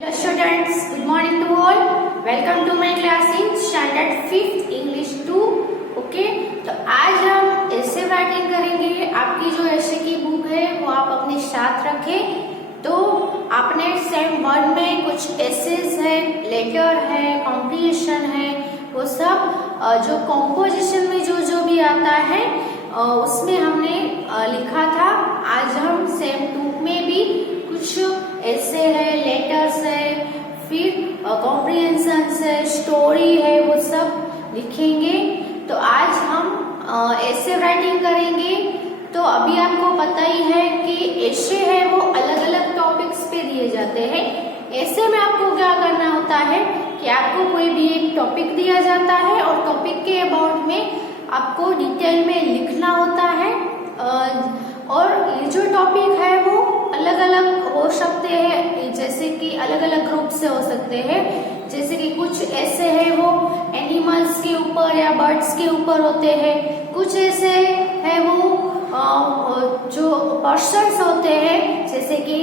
Hello students, good morning to all. Welcome to my class in standard 5th English 2. Okay, तो आज हम ऐसे writing करेंगे। आपकी जो ऐसे की बुक है वो आप अपने साथ रखें। तो आपने सेम 1 में कुछ एसेज है, लेटर है, कॉम्प्रिहेंशन है, वो सब जो कॉम्पोजिशन में जो भी आता है उसमें हमने लिखा था। आज हम सेम 2 में भी कुछ ऐसे है, लेटर्स है, फिर कॉम्प्रिहेंशन है, स्टोरी है, वो सब लिखेंगे। तो आज हम ऐसे राइटिंग करेंगे। तो अभी आपको पता ही है कि ऐसे है वो अलग अलग टॉपिक्स पे दिए जाते हैं। ऐसे में आपको क्या करना होता है कि आपको कोई भी एक टॉपिक दिया जाता है और टॉपिक के अबाउट में आपको डिटेल में लिखना होता है। और ये जो टॉपिक है वो अलग अलग हो सकते हैं, जैसे कि अलग अलग ग्रुप से हो सकते हैं। जैसे कि कुछ ऐसे है वो एनिमल्स के ऊपर या बर्ड्स के ऊपर होते हैं, कुछ ऐसे है वो जो पर्सन्स होते हैं, जैसे कि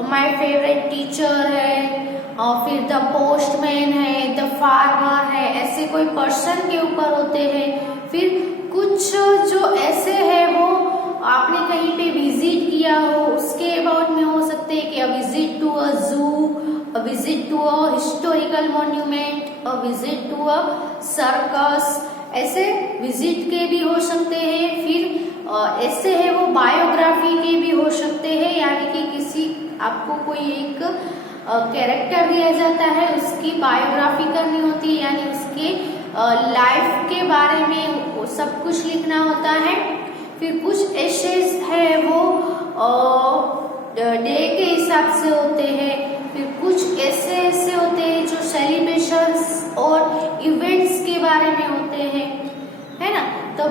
माय फेवरेट टीचर है, और फिर द पोस्टमैन है, द फार्मर है, ऐसे कोई पर्सन के ऊपर होते हैं। फिर कुछ जो ऐसे है वो आपने कहीं पे विजिट किया हो उसके अबाउट में हो सकते हैं कि अ visit to a zoo, a visit to a historical monument, a visit to a circus, ऐसे विजिट के भी हो सकते हैं। फिर ऐसे है वो बायोग्राफी के भी हो सकते हैं, यानी कि किसी आपको कोई एक कैरेक्टर दिया जाता है, उसकी बायोग्राफी करनी होती है, यानी उसके लाइफ के बारे में सब कुछ लिखना होता है। फिर कुछ एसेज है वो डे के हिसाब से होते हैं। फिर कुछ ऐसे होते हैं जो सेलिब्रेशंस और इवेंट्स के बारे में होते हैं, है ना। तो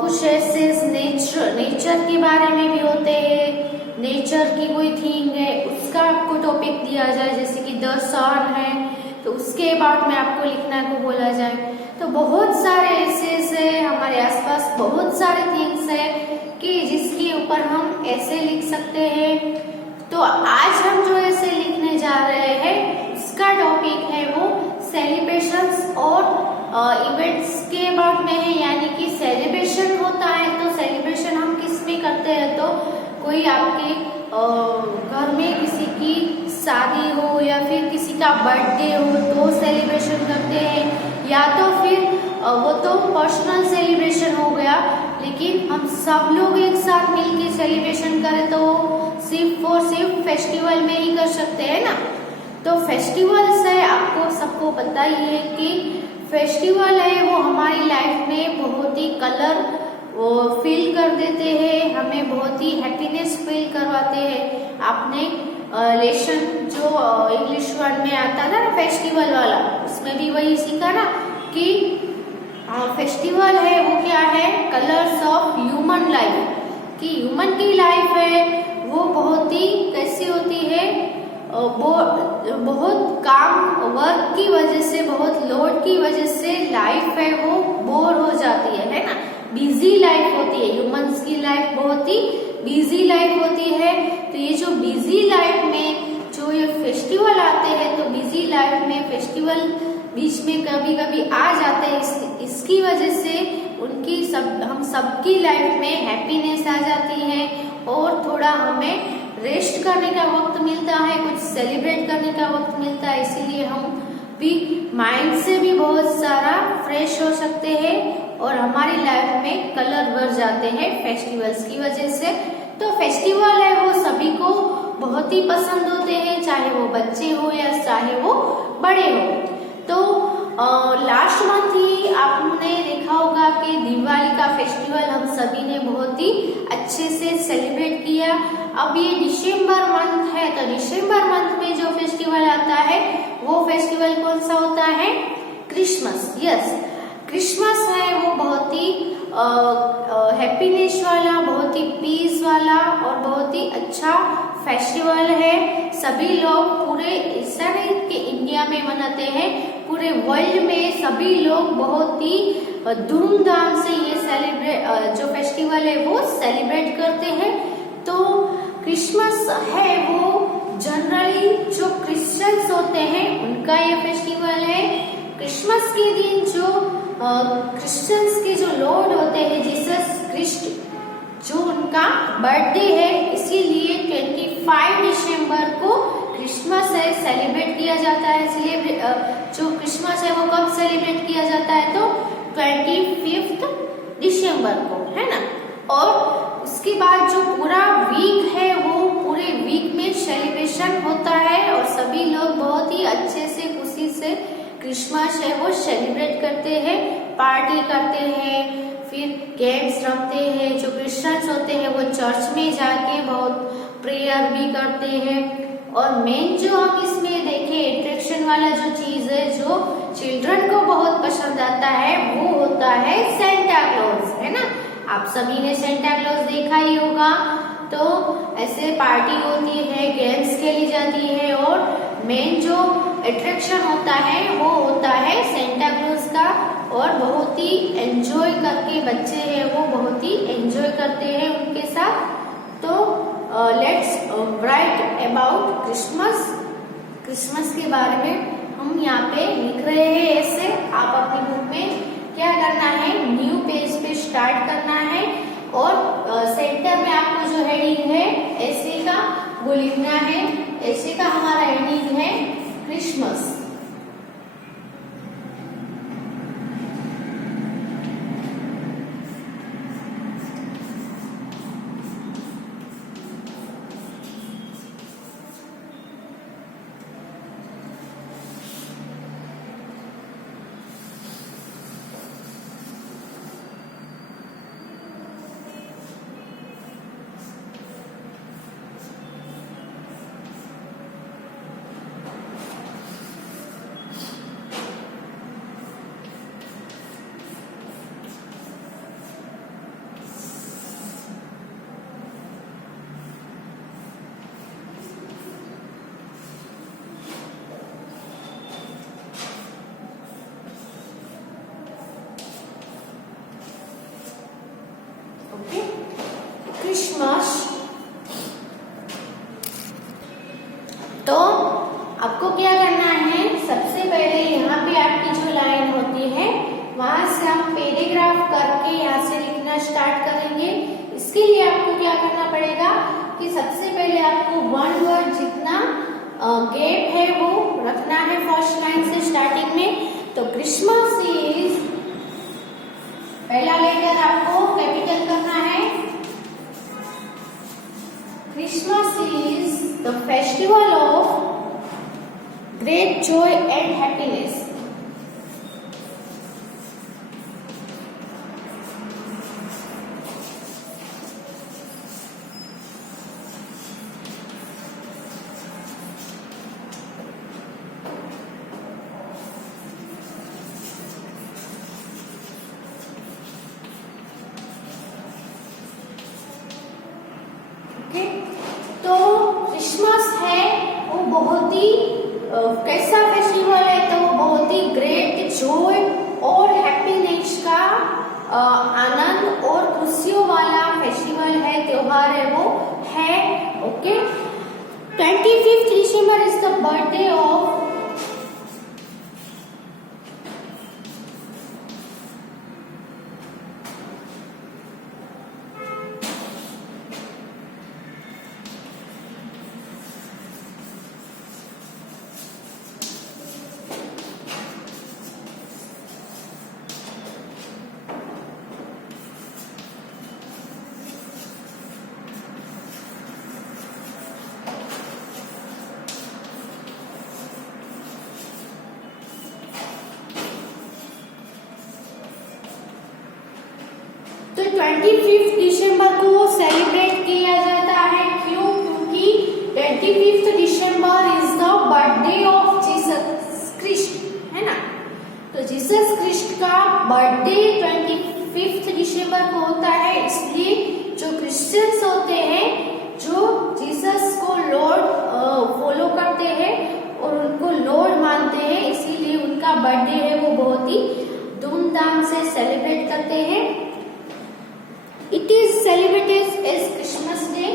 कुछ एसेज नेचर के बारे में भी होते हैं। नेचर की कोई थिंग है उसका आपको टॉपिक दिया जाए, जैसे कि द सन है तो उसके अबाउट में आपको लिखना को बोला जाए। तो बहुत सारे एसेज है, हमारे आसपास बहुत सारे थिंग्स है कि जिसके ऊपर हम ऐसे लिख सकते हैं। तो आज हम जो ऐसे लिखने जा रहे हैं उसका टॉपिक है वो सेलिब्रेशंस और इवेंट्स के अबाउट में है, यानी कि सेलिब्रेशन होता है तो सेलिब्रेशन हम किस में करते हैं, तो कोई आपके घर में किसी की शादी हो या फिर किसी का बर्थडे हो तो सेलिब्रेशन करते हैं, या तो फिर वो तो पर्सनल सेलिब्रेशन हो गया। लेकिन हम सब लोग एक साथ मिलके सेलिब्रेशन करें तो सिर्फ और सिर्फ फेस्टिवल में ही कर सकते हैं ना। तो फेस्टिवल्स है, आपको सबको पता ही है कि फेस्टिवल है वो हमारी लाइफ में बहुत ही कलर वो फील कर देते हैं, हमें बहुत ही हैप्पीनेस फील करवाते हैं। आपने लेसन जो इंग्लिश वर्ड में आता था ना फेस्टिवल वाला, उसमें भी वही सीखा ना कि फेस्टिवल है वो क्या है, कलर्स ऑफ ह्यूमन लाइफ, कि ह्यूमन की लाइफ है वो बहुत ही कैसी होती है, बहुत काम वर्क की वजह से, बहुत लोड की वजह से लाइफ है वो बोर हो जाती है ना। बिजी लाइफ होती है, ह्यूमंस की लाइफ बहुत ही बिजी लाइफ होती है। तो ये जो बिजी लाइफ में जो ये फेस्टिवल आते हैं, तो बिजी लाइफ में फेस्टिवल बीच में कभी कभी आ जाते हैं, इसकी वजह से हम सबकी लाइफ में हैप्पीनेस आ जाती है और थोड़ा हमें रेस्ट करने का वक्त मिलता है, कुछ सेलिब्रेट करने का वक्त मिलता है। इसीलिए हम भी माइंड से भी बहुत सारा फ्रेश हो सकते हैं और हमारी लाइफ में कलर भर जाते हैं फेस्टिवल्स की वजह से। तो फेस्टिवल है वो सभी को बहुत ही पसंद होते हैं, चाहे वो बच्चे हो या चाहे वो बड़े हो। तो लास्ट मंथ ही आपने देखा होगा कि दिवाली का फेस्टिवल हम सभी ने बहुत ही अच्छे से सेलिब्रेट किया। अब ये दिसंबर मंथ है, तो दिसंबर मंथ में जो फेस्टिवल आता है वो फेस्टिवल कौन सा होता है, क्रिसमस। यस, क्रिसमस है वो बहुत ही हैप्पीनेस वाला, बहुत ही पीस वाला और बहुत ही अच्छा फेस्टिवल है। सभी लोग पूरे ऐसा नहीं कि इंडिया में मनाते हैं, पूरे वर्ल्ड में सभी लोग बहुत ही धूमधाम से ये जो फेस्टिवल है वो सेलिब्रेट करते हैं। तो क्रिसमस है वो जनरली जो क्रिश्चियंस होते हैं उनका ये फेस्टिवल है। क्रिसमस के दिन जो क्रिश्चियंस के जो लॉर्ड होते हैं जीसस क्रिस्ट, जो उनका बर्थडे है, इसीलिए 25 दिसंबर को क्रिसमस है सेलिब्रेट किया जाता है। जो क्रिसमस है वो कब सेलिब्रेट किया जाता है? तो 25 दिसंबर को, है ना। और उसके बाद जो पूरा वीक है वो पूरे वीक में सेलिब्रेशन होता है और सभी लोग बहुत ही अच्छे से खुशी से क्रिसमस है वो सेलिब्रेट करते हैं, पार्टी करते हैं, फिर गेम्स रखते हैं। जो क्रिश्चियंस होते हैं वो चर्च में जाके बहुत प्रेयर भी करते हैं। और मेन जो हम इसमें देखें अट्रैक्शन वाला जो चीज है जो चिल्ड्रन को बहुत पसंद आता है वो होता है सेंटा क्लॉज, है ना। आप सभी ने सेंटा क्लॉज देखा ही होगा। तो ऐसे पार्टी होती है, गेम्स खेली जाती है और मेन जो अट्रैक्शन होता है वो होता है सेंटा क्लॉज का। और बहुत ही एंजॉय करके बच्चे हैं वो बहुत ही एंजॉय करते हैं उनके साथ। तो let's write about Christmas. Christmas के बारे में हम यहाँ पे लिख रहे हैं ऐसे। आप अपनी बुक में क्या करना है, न्यू पेज पे स्टार्ट करना है और सेंटर में आपको जो हेडिंग है ऐसे का वो लिखना है। ऐसे का हमारा हेडिंग है क्रिसमस। क्रिसमस। तो आपको क्या करना है, सबसे पहले यहाँ पे आपकी जो लाइन होती है वहां से हम पैराग्राफ करके यहाँ से लिखना स्टार्ट करेंगे। इसके लिए आपको क्या करना पड़ेगा कि सबसे पहले आपको वन वर्ड जितना गैप है वो रखना है फर्स्ट लाइन से स्टार्टिंग में। तो क्रिसमस इज, पहला लेटर आपको कैपिटल करना है। Christmas is the festival of great joy and happiness. तो क्रिसमस है वो बहुत ही कैसा फेस्टिवल है, तो वो बहुत ही ग्रेट जॉय और हैप्पीनेस का आनंद और खुशियों वाला फेस्टिवल है, त्योहार है वो है। ओके, 25 दिसंबर इज द बर्थडे ऑफ तो 25 दिसंबर को सेलिब्रेट किया जाता है। क्यों? क्योंकि 25 दिसंबर is the birthday of Jesus Christ, है ना। तो जीसस क्रिस्ट का बर्थडे 25 दिसंबर को होता है, इसलिए जो क्रिश्चियंस होते हैं जो जीसस को लॉर्ड फॉलो करते हैं और उनको लॉर्ड मानते हैं, इसीलिए उनका बर्थडे है वो बहुत ही धूमधाम से सेलिब्रेट करते हैं। It is celebrated as Christmas Day.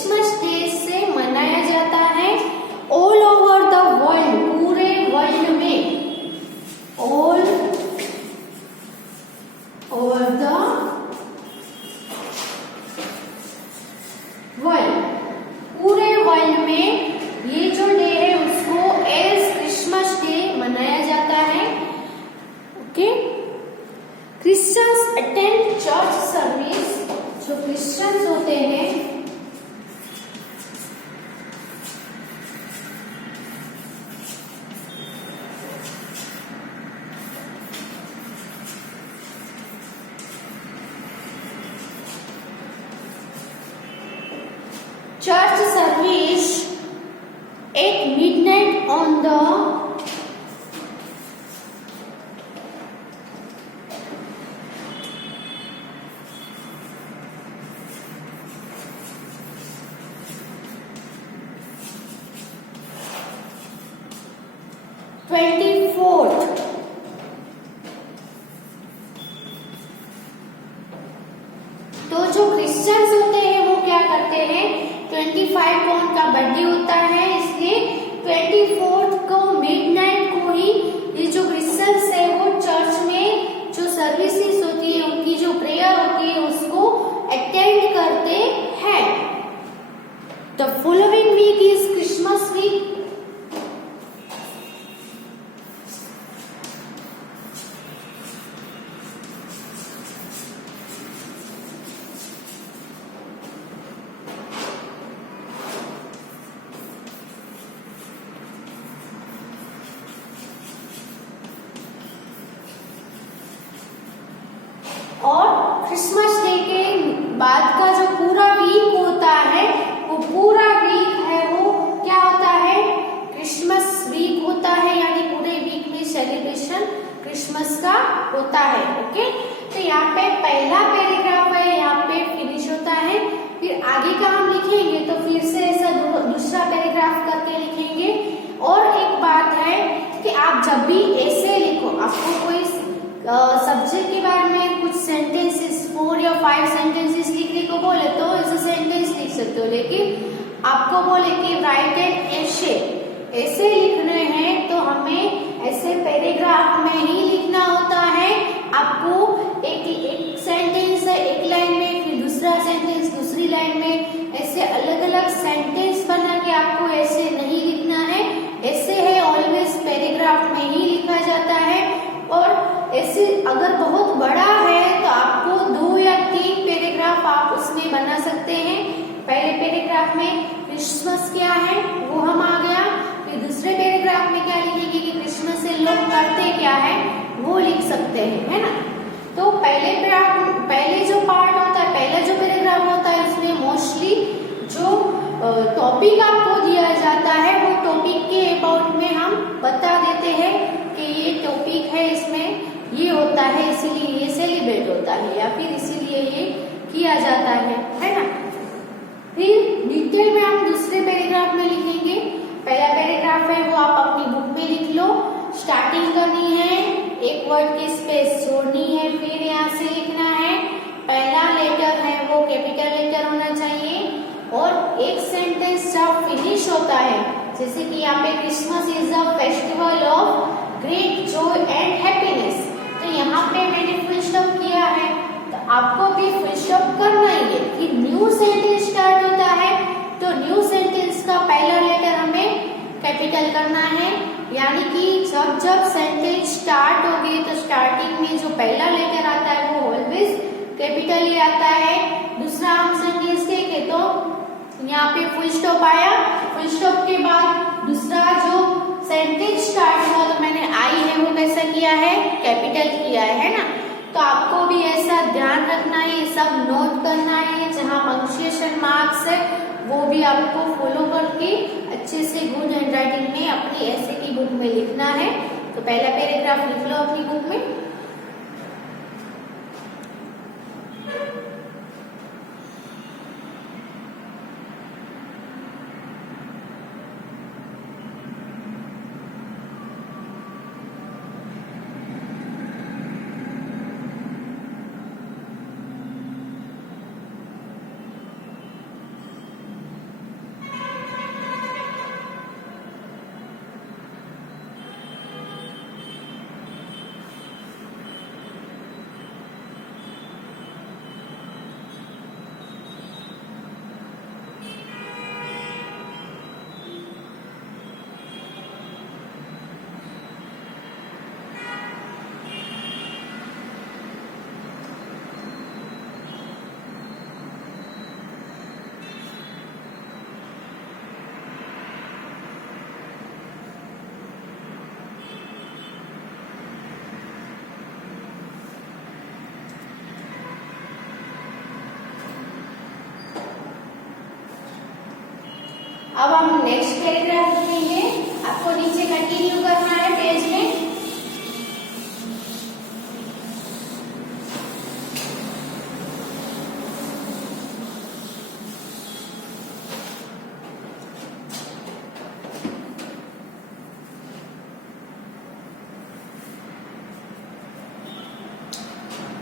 Christmas day से मनाया जाता है ऑल ओवर द वर्ल्ड, पूरे वर्ल्ड में, ऑल ओवर द वर्ल्ड, पूरे वर्ल्ड में ये जो डे है उसको एज क्रिसमस डे मनाया जाता है। Okay, Christians attend church service, जो क्रिश्चियंस होते हैं church service eight midnight on the 24th। तो जो क्रिश्चियंस होते हैं वो क्या करते हैं, 25 को उनका बर्थडे होता है, इसलिए 24th को मिडनाइट को ही ये जो क्रिश्चियंस है वो चर्च में जो सर्विसेज होती है, उनकी जो प्रेयर होती है उसको अटेंड करते हैं। The following week is Christmas week. और क्रिसमस डे के बाद का जो पूरा वीक होता है वो पूरा वीक है वो क्या होता है, क्रिसमस वीक होता है, यानी पूरे वीक में सेलिब्रेशन क्रिसमस का होता है। ओके, तो यहाँ पे पहला पैराग्राफ है, यहाँ पे फिनिश होता है, फिर आगे का हम लिखेंगे तो फिर से ऐसा दूसरा पैराग्राफ करके लिखेंगे। और एक बात है कि आप जब भी ऐसे लिखो, आपको कोई सब्जेक्ट के बारे में कुछ सेंटेंसेस 4 या 5 सेंटेंसेस लिखने को बोले तो ऐसे सेंटेंस लिख सकते हो, लेकिन आपको बोले कि राइट एन एसे, ऐसे लिखने हैं तो हमें ऐसे पैराग्राफ में ही लिखना होता है। आपको एक सेंटेंस है एक लाइन में, फिर दूसरा सेंटेंस दूसरी लाइन में, ऐसे अलग अलग सेंटेंस बना के आपको ऐसे नहीं लिखना है। ऐसे है ऑलवेज पैराग्राफ में ही लिखा जाता है। और ऐसे अगर बहुत बड़ा है तो आपको 2 या 3 पैराग्राफ आप उसमें बना सकते हैं। पहले पैराग्राफ में क्रिसमस क्या है वो हम आ गया, फिर दूसरे पैराग्राफ में क्या लिखेंगे कि क्रिसमस से लोग करते क्या है वो लिख सकते हैं, है ना। तो पहले जो पार्ट होता है, पहला जो पैराग्राफ होता है उसमें मोस्टली जो टॉपिक आपको दिया जाता है वो टॉपिक के अबाउट में हम बता देते हैं कि ये टॉपिक है, इसमें ये होता है इसीलिए ये सेलिब्रेट होता है या फिर इसीलिए ये किया जाता है ना। फिर डिटेल में हम दूसरे पैराग्राफ में लिखेंगे। पहला पैराग्राफ है वो आप अपनी बुक में लिख लो, स्टार्टिंग करनी है, एक वर्ड की स्पेस छोड़नी है, फिर यहाँ से लिखना है। पहला लेटर है वो कैपिटल लेटर होना चाहिए। और एक सेंटेंस जब फिनिश होता है, जैसे कि यहाँ पे Christmas is a festival of great Joy and happiness, तो यहाँ पे मैंने फुल स्टॉप किया है, तो आपको भी फुल स्टॉप करना ही है। फिर न्यू सेंटेंस स्टार्ट होता है तो न्यू सेंटेंस का पहला लेटर हमें कैपिटल करना है, यानी कि जब सेंटेंस स्टार्ट होगी तो स्टार्टिंग में जो पहला लेटर आता है वो ऑलवेज कैपिटल ही आता है। दूसरा हम सेंटेंस देखें तो यहाँ पे फुल स्टॉप आया, फुल स्टॉप के बाद दूसरा जो सेंटेंस स्टार्ट हुआ तो मैंने आई है वो कैसा किया है, कैपिटल किया है ना। तो आपको भी ऐसा ध्यान रखना है, सब नोट करना है, जहाँ पंक्चुएशन मार्क्स है वो भी आपको फॉलो करके अच्छे से गुड हैंड राइटिंग में अपनी ऐसे की बुक में लिखना है। तो पहला पैराग्राफ लिख लो अपनी बुक में। अब हम नेक्स्ट पैराग्राफ देखेंगे। आपको नीचे कंटिन्यू करना है पेज में।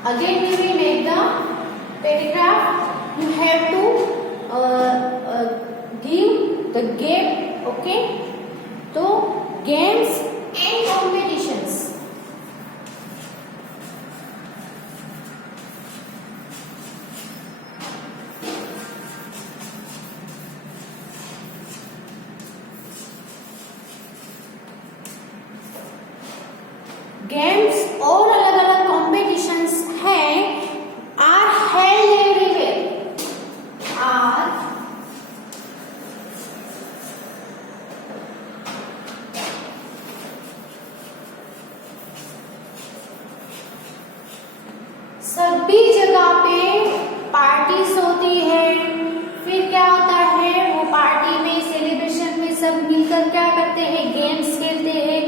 Again we will make the paragraph. You have to give the game, okay? So games and competitions. Games और अलग अलग कॉम्पिटिशन्स हैं आर हेल्ड एवरीवेयर। आर सभी जगह पे पार्टीज होती है। फिर क्या होता है, वो पार्टी में सेलिब्रेशन में सब मिलकर क्या करते हैं, गेम्स खेलते हैं,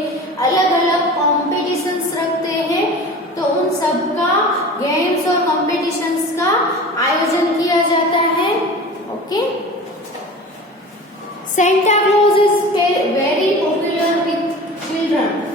अलग अलग कॉम्पिटिशन्स रखते हैं। तो उन सब का गेम्स और कॉम्पिटिशन्स का आयोजन किया जाता है। Okay, Santa Claus is very popular with children.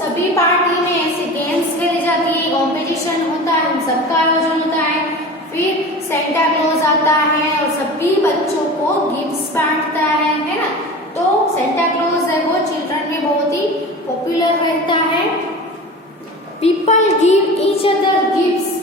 सभी पार्टी में ऐसे गेम्स खेले जाती है, कंपटीशन होता है, उन सबका आयोजन होता है। फिर सेंटा क्लॉज आता है और सभी बच्चों को गिफ्ट्स बांटता है ना। तो सेंटा क्लॉज है वो चिल्ड्रन में बहुत ही पॉपुलर रहता है। People give each other gifts.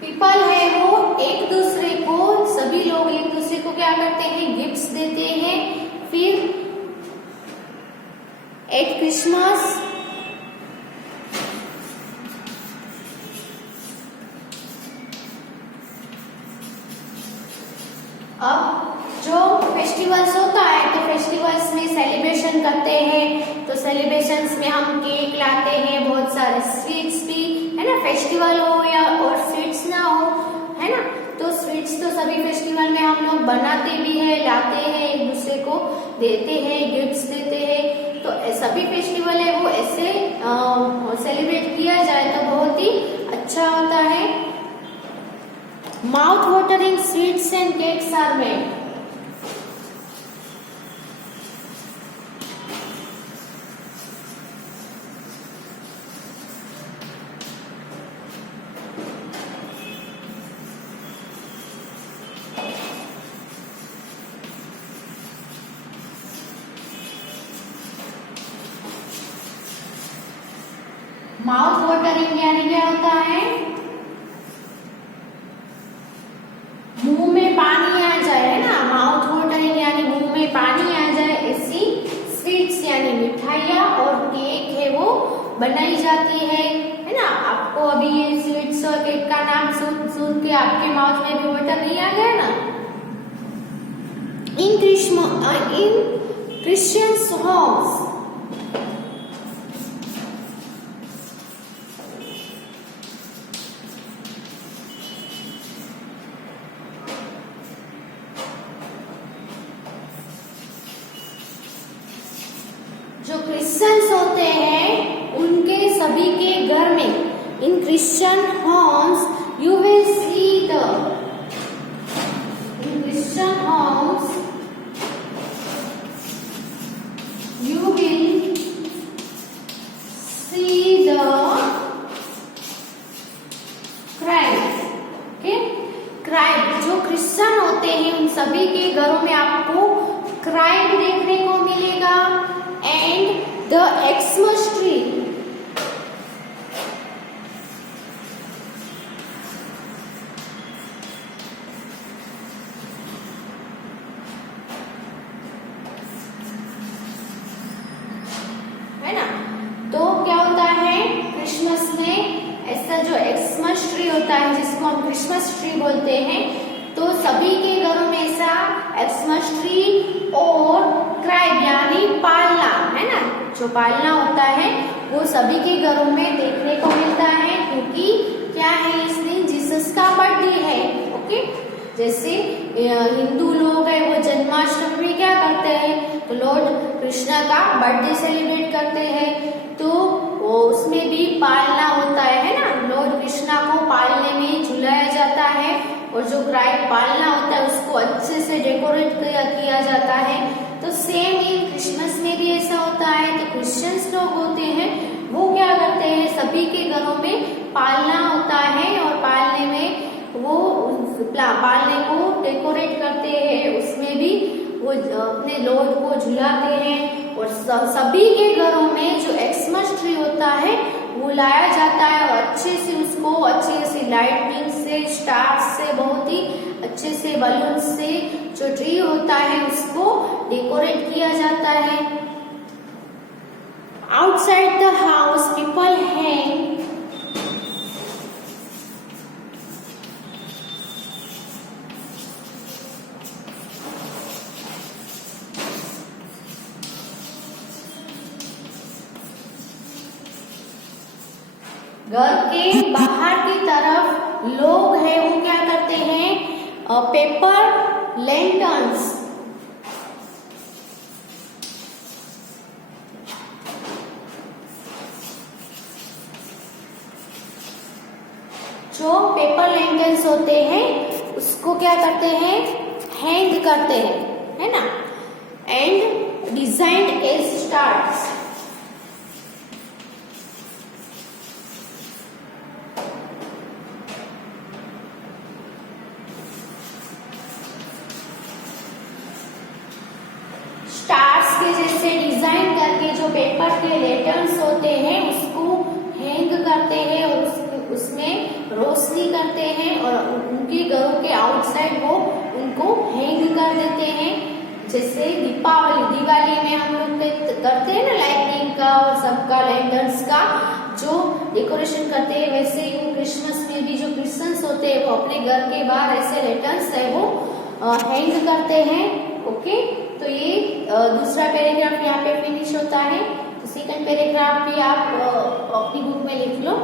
People है वो एक दूसरे को, सभी लोग एक दूसरे को क्या करते हैं, गिफ्ट्स देते हैं। फिर एट क्रिसमस अब जो फेस्टिवल्स होता है तो फेस्टिवल्स में सेलिब्रेशन करते हैं। तो सेलिब्रेशंस में हम केक लाते हैं, बहुत सारे स्वीट्स भी, है ना। फेस्टिवल हो या और स्वीट्स ना हो, है ना। तो स्वीट्स तो सभी फेस्टिवल में हम लोग बनाते भी है, लाते हैं, एक दूसरे को देते हैं, गिफ्ट्स देते हैं। तो सभी फेस्टिवल है वो ऐसे सेलिब्रेट किया जाए तो बहुत ही अच्छा होता है। Mouth watering sweets and cakes are made. Mouth watering यानी क्या होता है, मुंह में पानी आ जाए, है ना। माउथ वाटरिंग यानी मुंह में पानी आ जाए, ऐसी स्वीट्स यानी मिठाइयाँ और केक है वो बनाई जाती है ना। आपको अभी ये स्वीट्स और केक का नाम सुन के आपके माउथ में भी वाटर नहीं आ गया ना। इन क्रिश्चियन होम्स जो क्रिश्चियंस होते हैं उनके सभी के घर में, in Christian homes you will see the, in Christian homes you will see the Christ. Okay, Christ जो क्रिश्चियन होते हैं उन सभी के घरों में आपको क्राइस्ट देखने को मिलेगा। एंड द एक्समस ट्री, है ना। तो क्या होता है क्रिसमस में ऐसा जो एक्समस ट्री होता है जिसको हम क्रिसमस ट्री बोलते हैं, तो सभी के घरों में ऐसा एक्समस ट्री और क्राइब यानी पालना, है ना, जो पालना होता है वो सभी के घरों में देखने को मिलता है, क्योंकि क्या है इस दिन जीसस का बर्थडे है। ओके, जैसे हिंदू लोग है वो जन्माष्टमी में क्या करते हैं, तो लॉर्ड कृष्ण का बर्थडे सेलिब्रेट करते हैं, तो वो उसमें भी पालना होता है ना, लॉर्ड कृष्णा को पालने में झुलाया जाता है, और जो क्राइब पालना होता है उसको अच्छे से डेकोरेट किया जाता है। तो सेम इन क्रिसमस में भी ऐसा होता है। तो क्रिश्चियंस लोग होते हैं वो क्या करते हैं, सभी के घरों में पालना होता है, और पालने में वो पालने को डेकोरेट करते हैं, उसमें भी वो अपने लॉर्ड को झुलाते हैं, और सभी के घरों में जो एक्समस ट्री होता है वो लाया जाता है, और अच्छे से उसको अच्छे से लाइटिंग से, स्टार्स से, बहुत ही अच्छे से बलून से जो ट्री होता है उसको डेकोरेट किया जाता है। Outside the house people hang घर के बाहर की तरफ लोग हैं वो क्या करते हैं, पेपर लैंटर्न्स, जो पेपर लैंटर्न्स होते हैं उसको क्या करते हैं, हैंग करते हैं, है ना, and designed as stars. Stars के जैसे डिजाइन करके जो पेपर के लैंटर्न्स होते हैं उसको हैंग करते हैं, और उसमें रोशनी करते हैं, और उनके घरों के आउटसाइड वो उनको हैंग कर देते हैं। जैसे दिवाली में हम लोग करते हैं ना लाइटिंग का और सबका लैंटर्न्स का जो डेकोरेशन करते हैं, वैसे ही वो क्रिसमस में भी जो क्रिश्चियंस होते हैं वो अपने घर के बाहर ऐसे लैंटर्न्स है वो हैंग करते हैं। ओके, तो ये दूसरा पैराग्राफ यहाँ पे फिनिश होता है। तो सेकंड पैराग्राफ भी आप अपनी बुक में लिख लो।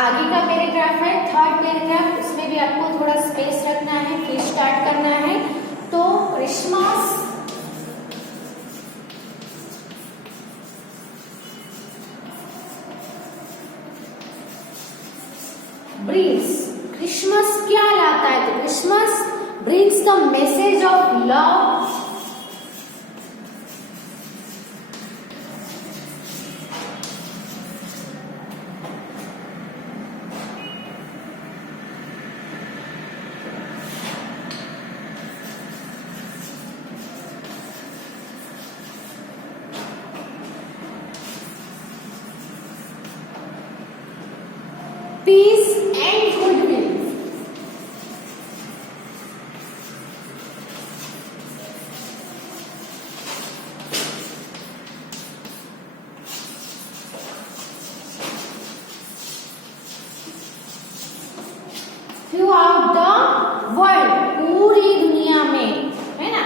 आगे का पैराग्राफ है थर्ड पैराग्राफ, उसमें भी आपको थोड़ा स्पेस रखना है, फिर स्टार्ट करना है। तो क्रिसमस ब्रिंग्स, क्रिसमस क्या लाता है, तो Christmas brings the message of love, peace and goodwill. Throughout the world, पूरी दुनिया में, है ना।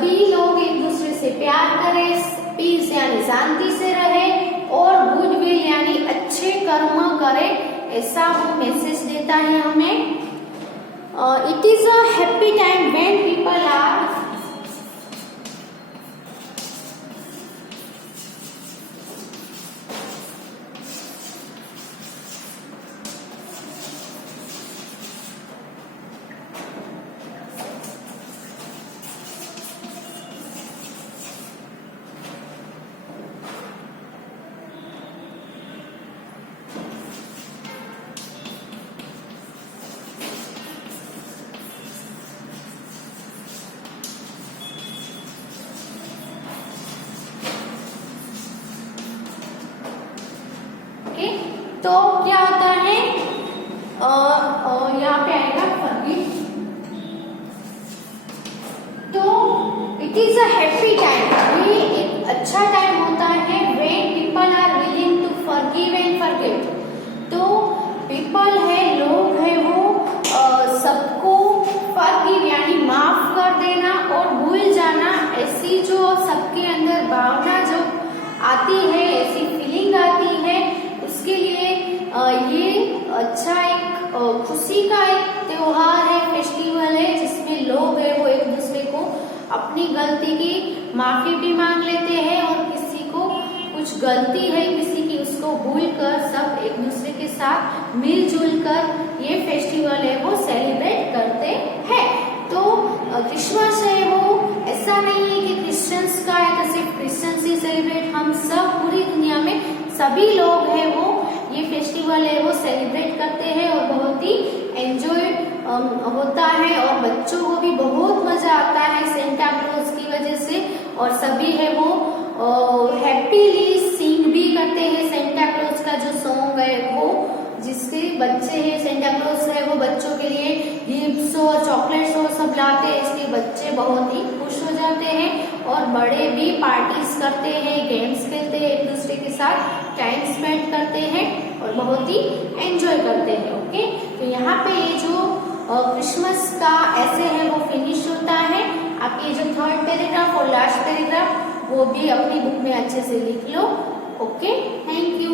सभी लोग एक दूसरे से प्यार करें, पीस यानी शांति से रहे और गुडविल यानी अच्छे कर्म करें, ऐसा वो मैसेज देता है हमें। It is a happy time when people are तो क्या होता है, यहाँ पे आएगा फॉरगिव। तो it is a happy time, ये एक अच्छा टाइम होता है when people are willing to forgive and forget. तो पीपल है, लोग है, वो सबको फॉरगिव यानी माफ कर देना और भूल जाना, ऐसी जो सबके अंदर भावना जो आती है, ऐसी फीलिंग आती है, उसके लिए ये अच्छा एक खुशी का एक त्योहार है, फेस्टिवल है, जिसमें लोग है वो एक दूसरे को अपनी गलती की माफी भी मांग लेते हैं और किसी को कुछ गलती है किसी की, उसको भूल कर सब एक दूसरे के साथ मिलजुल कर ये फेस्टिवल है वो सेलिब्रेट करते हैं। तो क्रिसमस है वो ऐसा नहीं है कि क्रिश्चियंस का है तो सिर्फ क्रिश्चियंस ही सेलिब्रेट, हम सब पूरी दुनिया में सभी लोग हैं वो ये फेस्टिवल है वो सेलिब्रेट करते हैं और बहुत ही एंजॉय होता है और बच्चों को भी बहुत मजा आता है सेंटा क्लॉज की वजह से, और सभी है वो हैप्पीली सिंग भी करते हैं सेंटा क्लॉज का जो सॉन्ग है वो, जिसके बच्चे हैं सेंटा क्लॉज है वो बच्चों के लिए गिफ्ट्स और चॉकलेट्स और सब लाते हैं, इसलिए बच्चे बहुत ही खुश हो जाते हैं और बड़े भी पार्टीज करते हैं, गेम्स खेलते हैं, एक दूसरे के साथ टाइम स्पेंड करते हैं और बहुत ही एंजॉय करते हैं। ओके, तो यहाँ पे ये जो क्रिसमस का ऐसे है वो फिनिश होता है। आप ये जो थर्ड पैराग्राफ और लास्ट पैराग्राफ वो भी अपनी बुक में अच्छे से लिख लो। Okay, thank you.